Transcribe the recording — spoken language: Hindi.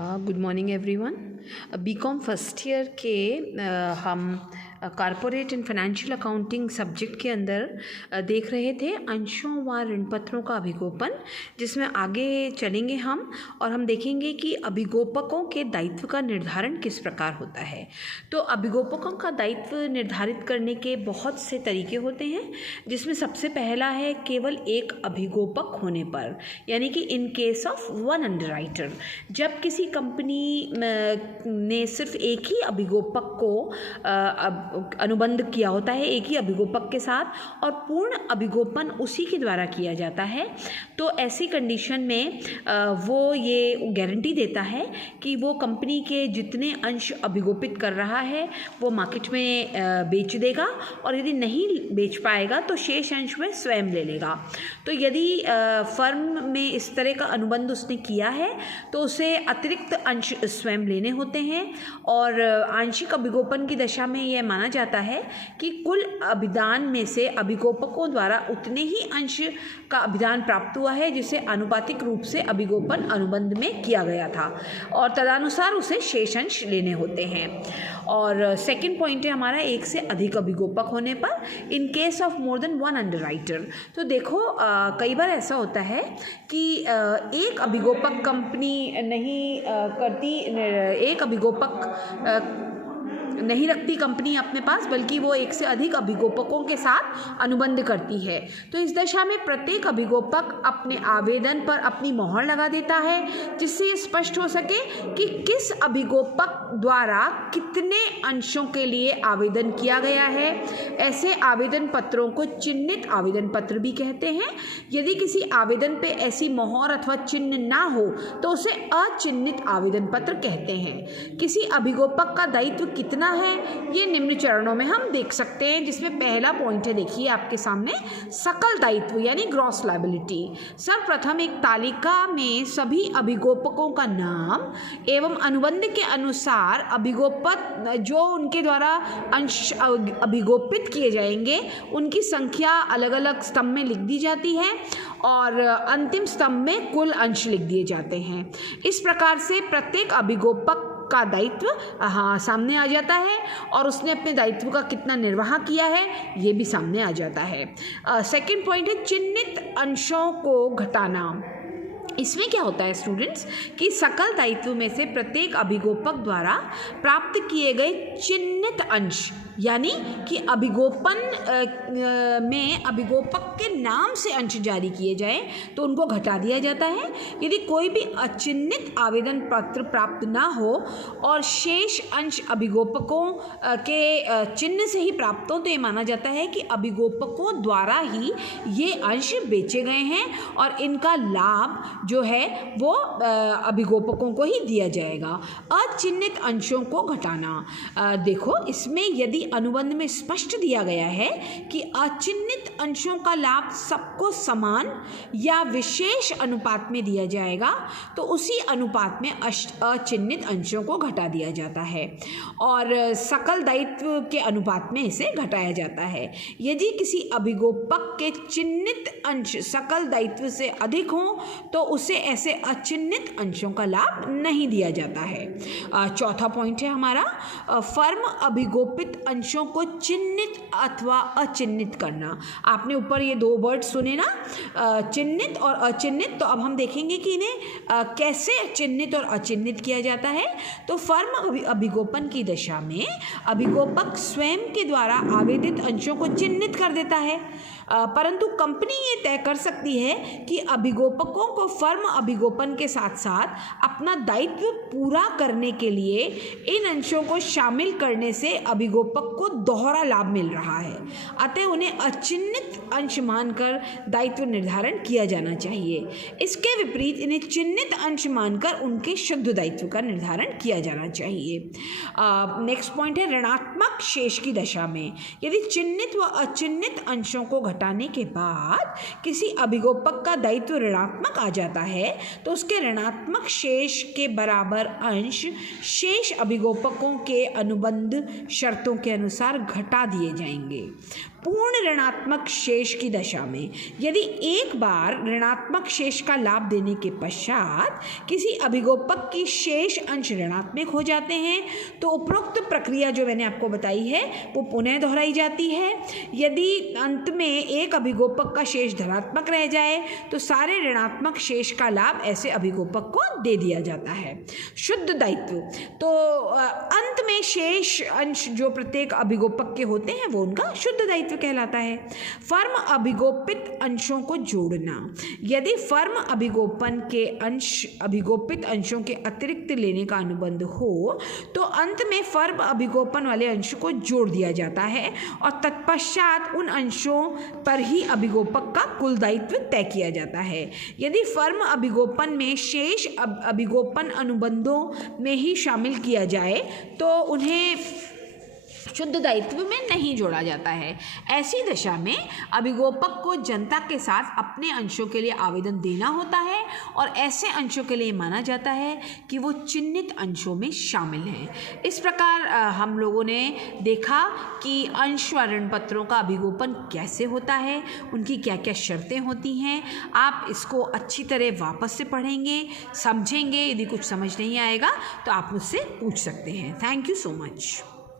Good morning everyone. BCom first year के हम corporate and financial accounting subject के अंदर देख रहे थे अंशों व ऋण पत्रों का अभिगोपन, जिसमें आगे चलेंगे हम और हम देखेंगे कि अभिगोपकों के दायित्व का निर्धारण किस प्रकार होता है। तो अभिगोपकों का दायित्व निर्धारित करने के बहुत से तरीके होते हैं, जिसमें सबसे पहला है केवल एक अभिगोपक होने पर, यानी कि in case of one underwriter. जब किसी कंपनी ने सिर्फ एक ही अभिगोपक को अनुबंध किया होता है, एक ही अभिगोपक के साथ, और पूर्ण अभिगोपन उसी के द्वारा किया जाता है, तो ऐसी कंडीशन में वो ये गारंटी देता है कि वो कंपनी के जितने अंश अभिगोपित कर रहा है वो मार्केट में बेच देगा, और यदि नहीं बेच पाएगा तो शेष अंश में स्वयं ले लेगा। तो यदि फर्म में इस तरह का अनुबंध उसने किया है तो उसे अतिरिक्त अंश स्वयं लेने होते हैं, और आंशिक अभिगोपन की दशा में यह माना जाता है कि कुल अभिदान में से अभिगोपकों द्वारा उतने ही अंश का अभिदान प्राप्त हुआ है जिसे आनुपातिक रूप से अभिगोपन अनुबंध में किया गया था, और तदनुसार उसे शेष अंश लेने होते हैं। और सेकंड पॉइंट है हमारा एक से अधिक अभिगोपक होने पर, in case of more than one underwriter. तो देखो कई बार ऐसा होता है कि एक अभिगोपक कंपनी नहीं करती, एक अभिगोपक नहीं रखती कंपनी अपने पास, बल्कि वो एक से अधिक अभिगोपकों के साथ अनुबंध करती है। तो इस दशा में प्रत्येक अभिगोपक अपने आवेदन पर अपनी मोहर लगा देता है, जिससे ये स्पष्ट हो सके कि किस अभिगोपक द्वारा कितने अंशों के लिए आवेदन किया गया है। ऐसे आवेदन पत्रों को चिन्हित आवेदन पत्र भी कहते हैं। यदि किसी आवेदन पे ऐसी मोहर अथवा चिन्ह ना हो तो उसे अचिन्हित आवेदन पत्र कहते हैं। किसी अभिगोपक का दायित्व कितना है ये निम्न चरणों में हम देख सकते हैं, जिसमें पहला पॉइंट है, देखिए आपके सामने, सकल दायित्व यानी ग्रॉस लायबिलिटी। सर्वप्रथम एक तालिका में सभी अभिगोपकों का नाम एवं अनुबंध के अनुसार अभिगोपक जो उनके द्वारा अंश अभिगोपित किए जाएंगे उनकी संख्या अलग अलग स्तंभ में लिख दी जाती है, और अंतिम स्तंभ में कुल अंश लिख दिए जाते हैं। इस प्रकार से प्रत्येक अभिगोपक का दायित्व सामने आ जाता है, और उसने अपने दायित्व का कितना निर्वाह किया है ये भी सामने आ जाता है। सेकंड पॉइंट है चिन्हित अंशों को घटाना। इसमें क्या होता है स्टूडेंट्स कि सकल दायित्व में से प्रत्येक अभिगोपक द्वारा प्राप्त किए गए चिन्हित अंश, यानी कि अभिगोपन में अभिगोपक के नाम से अंश जारी किए जाएं तो उनको घटा दिया जाता है। यदि कोई भी अचिन्हित आवेदन पत्र प्राप्त ना हो और शेष अंश अभिगोपकों के चिन्ह से ही प्राप्त हो तो ये माना जाता है कि अभिगोपकों द्वारा ही ये अंश बेचे गए हैं, और इनका लाभ जो है वो अभिगोपकों को ही दिया जाएगा। अचिन्हित अंशों को घटाना, देखो इसमें यदि अनुबंध में स्पष्ट दिया गया है कि अचिन्हित अंशों का लाभ सबको समान या विशेष अनुपात में दिया जाएगा तो उसी अनुपात में अचिन्हित अंशों को घटा दिया जाता है, और सकल दायित्व के अनुपात में इसे घटाया जाता है। यदि किसी अभिगोपक के चिन्हित अंश सकल दायित्व से अधिक हों तो उसे ऐसे अचिन्हित अंशों का लाभ नहीं दिया जाता है। चौथा पॉइंट है हमारा, फर्म अभिगोपित अंशों को चिन्हित अथवा अचिन्हित करना। आपने ऊपर ये दो वर्ड सुने ना, चिन्हित और अचिन्हित, तो अब हम देखेंगे कि इन्हें कैसे चिन्हित और अचिन्हित किया जाता है। तो फर्म अभिगोपन की दशा में अभिगोपक स्वयं के द्वारा आवेदित अंशों को चिन्हित कर देता है, परंतु कंपनी ये तय कर सकती है कि अभिगोपकों को फर्म अभिगोपन के साथ साथ अपना दायित्व पूरा करने के लिए इन अंशों को शामिल करने से अभिगोपक को दोहरा लाभ मिल रहा है, अतः उन्हें अचिन्हित अंश मानकर दायित्व निर्धारण किया जाना चाहिए। इसके विपरीत इन्हें चिन्हित अंश मानकर उनके शुद्ध दायित्व का निर्धारण किया जाना चाहिए। नेक्स्ट पॉइंट है ऋणात्मक शेष की दशा में, यदि चिन्हित व अचिन्हित अंशों को घटाने के बाद किसी अभिगोपक का दायित्व ऋणात्मक आ जाता है तो उसके ऋणात्मक शेष के बराबर अंश शेष अभिगोपकों के अनुबंध शर्तों के अनुसार घटा दिए जाएंगे। पूर्ण ऋणात्मक शेष की दशा में यदि एक बार ऋणात्मक शेष का लाभ देने के पश्चात किसी अभिगोपक की शेष अंश ऋणात्मक हो जाते हैं तो उपरोक्त प्रक्रिया जो मैंने आपको बताई है वो पुनः दोहराई जाती है। यदि अंत में एक अभिगोपक का शेष धनात्मक रह जाए तो सारे ऋणात्मक शेष का लाभ ऐसे अभिगोपक को दे दिया जाता है। शुद्ध दायित्व तो अंत में शेष अंश जो प्रत्येक अभिगोपक के होते हैं वो उनका शुद्ध दायित्व कहलाता है। फर्म अभिगोपित अंशों को जोड़ना, यदि फर्म अभिगोपन के अंश अभिगोपित अंशों के अतिरिक्त लेने का अनुबंध हो तो अंत में फर्म अभिगोपन वाले अंश को जोड़ दिया जाता है और तत्पश्चात उन अंशों पर ही अभिगोपक का कुल दायित्व तय किया जाता है। यदि फर्म अभिगोपन में शेष अभिगोपन अनुबंधों में ही शामिल किया जाए तो उन्हें शुद्ध दायित्व में नहीं जोड़ा जाता है। ऐसी दशा में अभिगोपक को जनता के साथ अपने अंशों के लिए आवेदन देना होता है और ऐसे अंशों के लिए माना जाता है कि वो चिन्हित अंशों में शामिल हैं। इस प्रकार हम लोगों ने देखा कि अंश व ऋण पत्रों का अभिगोपन कैसे होता है, उनकी क्या क्या शर्तें होती हैं। आप इसको अच्छी तरह वापस से पढ़ेंगे, समझेंगे। यदि कुछ समझ नहीं आएगा तो आप मुझसे पूछ सकते हैं। Thank you so much.